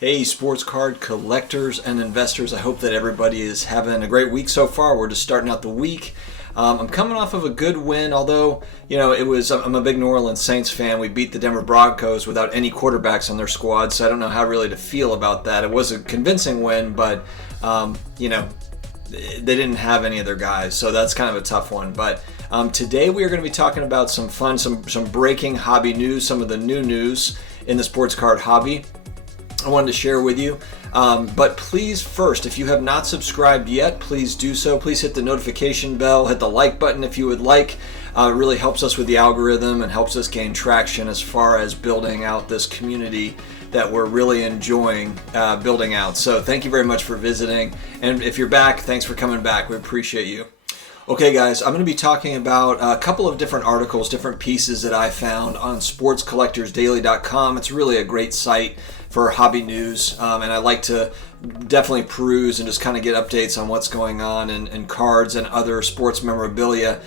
Hey, sports card collectors and investors. I hope that everybody is having a great week so far. We're just starting out the week. I'm coming off of a good win, although, I'm a big New Orleans Saints fan. We beat the Denver Broncos without any quarterbacks on their squad, so I don't know how really to feel about that. It was a convincing win, but, they didn't have any of their guys, so that's kind of a tough one. But today we are going to be talking about some fun, some breaking hobby news, some of the new news in the sports card hobby I wanted to share with you. But please first, if you have not subscribed yet, please do so. Please hit the notification bell, hit the like button if you would like. It really helps us with the algorithm and helps us gain traction as far as building out this community that we're really enjoying building out. So thank you very much for visiting. And if you're back, thanks for coming back. We appreciate you. Okay, guys, I'm going to be talking about a couple of different articles, different pieces that I found on sportscollectorsdaily.com. It's really a great site for hobby news, and I like to definitely peruse and just kind of get updates on what's going on in cards and other sports memorabilia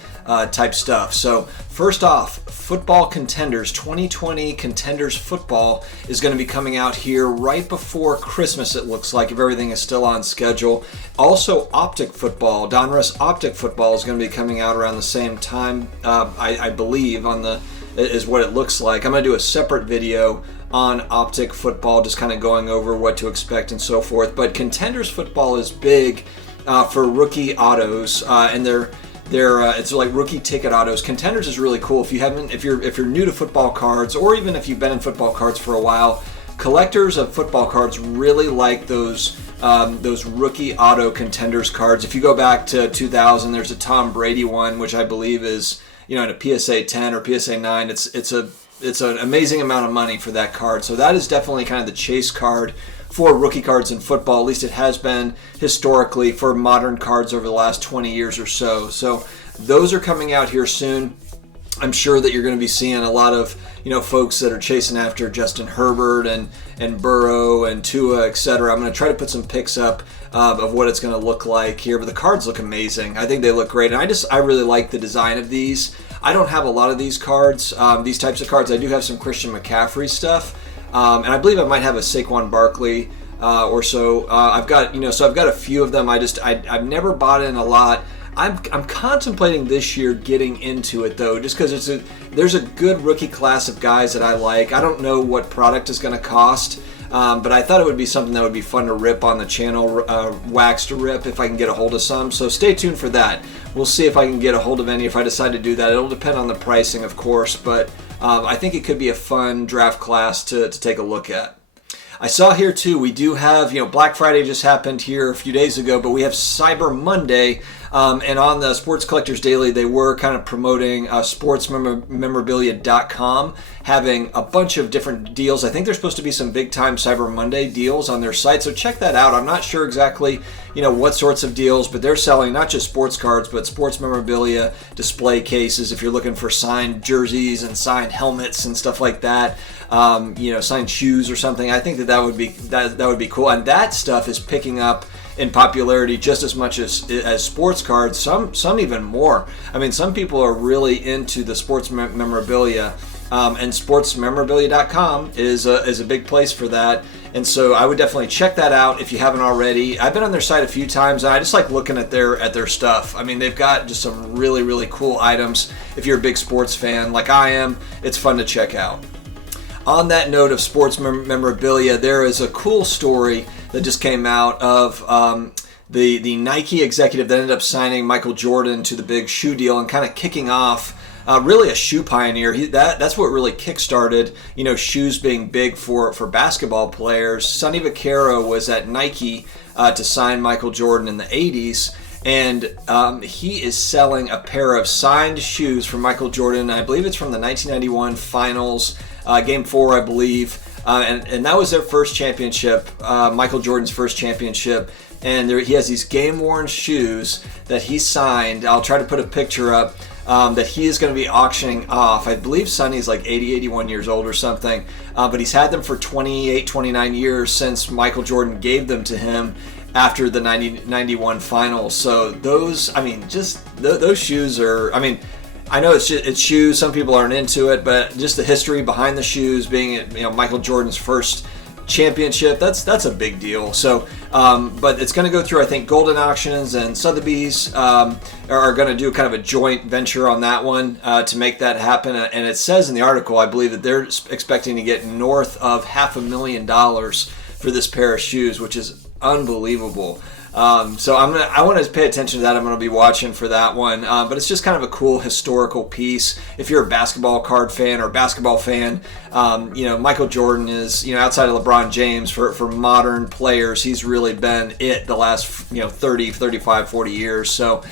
type stuff. So first off, Football Contenders 2020 Contenders Football is going to be coming out here right before Christmas, it looks like, if everything is still on schedule. Also, Optic Football, Donruss Optic Football is going to be coming out around the same time, I believe, is what it looks like. I'm going to do a separate video on Optic Football, just kind of going over what to expect and so forth. But Contenders Football is big for rookie autos, and it's like rookie ticket autos. Contenders is really cool. If you're new to football cards, or even if you've been in football cards for a while, collectors of football cards really like those rookie auto Contenders cards. If you go back to 2000, there's a Tom Brady one, which I believe is in a PSA 10 or PSA 9. It's an amazing amount of money for that card. So that is definitely kind of the chase card for rookie cards in football. At least it has been historically for modern cards over the last 20 years or so. So those are coming out here soon. I'm sure that you're going to be seeing a lot of folks that are chasing after Justin Herbert and Burrow and Tua, etc. I'm going to try to put some pics up of what it's going to look like here, but the cards look amazing. I think they look great, and I really like the design of these. I don't have a lot of these cards, these types of cards. I do have some Christian McCaffrey stuff, and I believe I might have a Saquon Barkley or so. I've got a few of them. I've never bought in a lot. I'm contemplating this year getting into it though, just because there's a good rookie class of guys that I like. I don't know what product is going to cost, but I thought it would be something that would be fun to rip on the channel, wax to rip if I can get a hold of some. So stay tuned for that. We'll see if I can get a hold of any if I decide to do that. It'll depend on the pricing, of course, but I think it could be a fun draft class to take a look at. I saw here too, we do have, Black Friday just happened here a few days ago, but we have Cyber Monday. And on the Sports Collectors Daily, they were kind of promoting sportsmemorabilia.com, having a bunch of different deals. I think there's supposed to be some big time Cyber Monday deals on their site, so check that out. I'm not sure exactly, what sorts of deals, but they're selling not just sports cards, but sports memorabilia, display cases, if you're looking for signed jerseys and signed helmets and stuff like that, signed shoes or something. I think that would be cool, and that stuff is picking up in popularity just as much as sports cards, some even more. I mean, some people are really into the sports memorabilia, and sportsmemorabilia.com is a big place for that. And so I would definitely check that out if you haven't already. I've been on their site a few times, and I just like looking at their stuff. I mean, they've got just some really, really cool items. If you're a big sports fan like I am, it's fun to check out. On that note of sports memorabilia, there is a cool story that just came out of the Nike executive that ended up signing Michael Jordan to the big shoe deal and kind of kicking off really a shoe pioneer. That's what really kickstarted, shoes being big for basketball players. Sonny Vaquero was at Nike to sign Michael Jordan in the 80s. And he is selling a pair of signed shoes for Michael Jordan. I believe it's from the 1991 Finals, Game 4, I believe. And that was their first championship, Michael Jordan's first championship. And he has these game-worn shoes that he signed. I'll try to put a picture up that he is going to be auctioning off. I believe Sonny's like 80, 81 years old or something. But he's had them for 28, 29 years since Michael Jordan gave them to him after the 91 Finals. So those shoes are, I know it's shoes. Some people aren't into it, but just the history behind the shoes being, Michael Jordan's first championship. That's a big deal. So, but it's going to go through, I think, Golden Auctions and Sotheby's are going to do kind of a joint venture on that one to make that happen. And it says in the article, I believe, that they're expecting to get north of $500,000 for this pair of shoes, which is unbelievable. So I want to pay attention to that. I'm going to be watching for that one. But it's just kind of a cool historical piece. If you're a basketball card fan or basketball fan, Michael Jordan is, outside of LeBron James, for modern players, he's really been it the last 30, 35, 40 years. So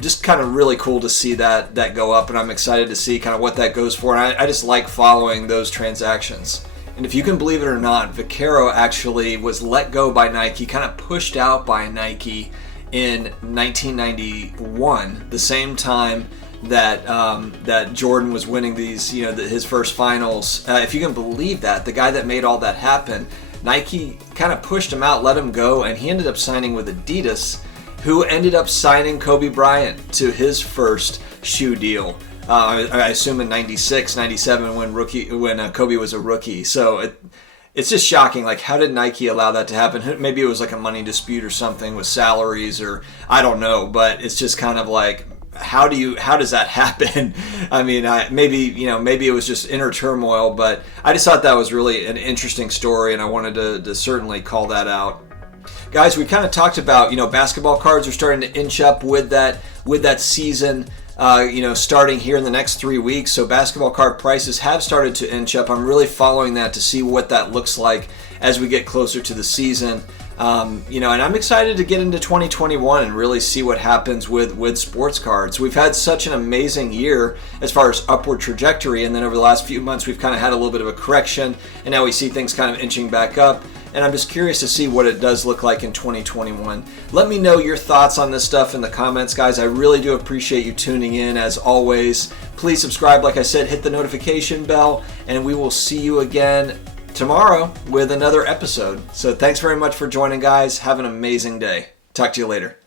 just kind of really cool to see that go up, and I'm excited to see kind of what that goes for. And I just like following those transactions. And if you can believe it or not, Vaquero actually was let go by Nike, kind of pushed out by Nike in 1991, the same time that that Jordan was winning these, his first finals. If you can believe that, the guy that made all that happen, Nike kind of pushed him out, let him go, and he ended up signing with Adidas, who ended up signing Kobe Bryant to his first shoe deal. I assume in 96, 97 when Kobe was a rookie. So it's just shocking. Like, how did Nike allow that to happen? Maybe it was like a money dispute or something with salaries, or I don't know. But it's just kind of like, how does that happen? I mean, maybe it was just inner turmoil. But I just thought that was really an interesting story, and I wanted to certainly call that out. Guys, we kind of talked about, basketball cards are starting to inch up with that season. Starting here in the next 3 weeks. So basketball card prices have started to inch up. I'm really following that to see what that looks like as we get closer to the season. And I'm excited to get into 2021 and really see what happens with sports cards. We've had such an amazing year as far as upward trajectory, and then over the last few months we've kind of had a little bit of a correction, and now we see things kind of inching back up. And I'm just curious to see what it does look like in 2021. Let me know your thoughts on this stuff in the comments, guys. I really do appreciate you tuning in, as always. Please subscribe, like I said, hit the notification bell, and we will see you again tomorrow with another episode. So thanks very much for joining, guys. Have an amazing day. Talk to you later.